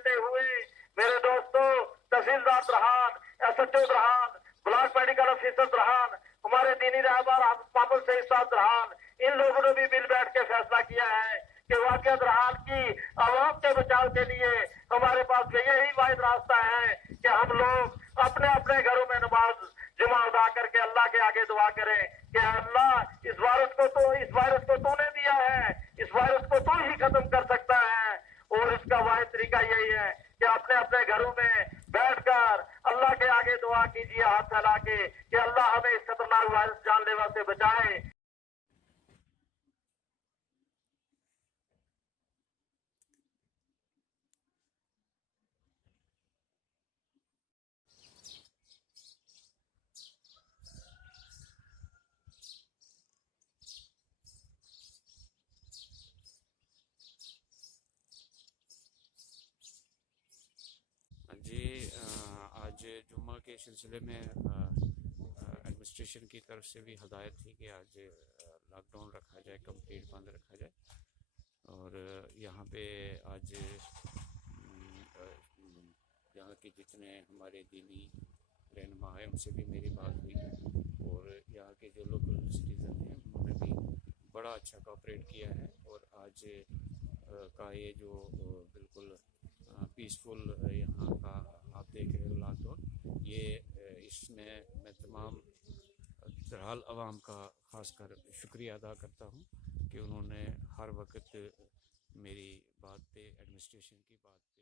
देते हुए मेरे दोस्तों, तहसीलदार द्रहान, एसएचओ द्रहान, ब्लॉक मेडिकल ऑफिसर द्रहान, हमारे दीनी रहबर मामूल सईद साहब द्रहान, इन लोगों ने भी मिल बैठ के फैसला किया है कि वाकई द्रहान की आवाम के बचाव के लिए हमारे पास यही वाहिद रास्ता है कि हम लोग अपने अपने घरों में नमाज जुमा अदा करके अल्लाह के आगे दुआ करें कि अल्लाह इस वायरस को तूने दिया है, इस वायरस को तू ही खत्म कर सकता है। और इसका वाहिद तरीका यही है कि अपने अपने घरों में बैठकर अल्लाह के आगे दुआ कीजिए हाथ फैला के कि अल्लाह हमें इस खतरनाक वायरस जानलेवा से बचाए। जी, आज जुम्मा के सिलसिले में एडमिनिस्ट्रेशन की तरफ से भी हदायत थी कि आज लॉकडाउन रखा जाए, कंप्लीट बंद रखा जाए। और यहाँ पे आज यहाँ के जितने हमारे दीनी रहनुमा हैं उनसे भी मेरी बात हुई, और यहाँ के जो लोकल सिटीज़न हैं उन्होंने भी बड़ा अच्छा कोऑपरेट किया है। और आज का ये जो बिल्कुल पीसफुल यहाँ का आप देख रहे हो लॉकडाउन, ये इसमें मैं तमाम बहरहाल आवाम का ख़ासकर शुक्रिया अदा करता हूँ कि उन्होंने हर वक्त मेरी बात पे, एडमिनिस्ट्रेशन की बात पे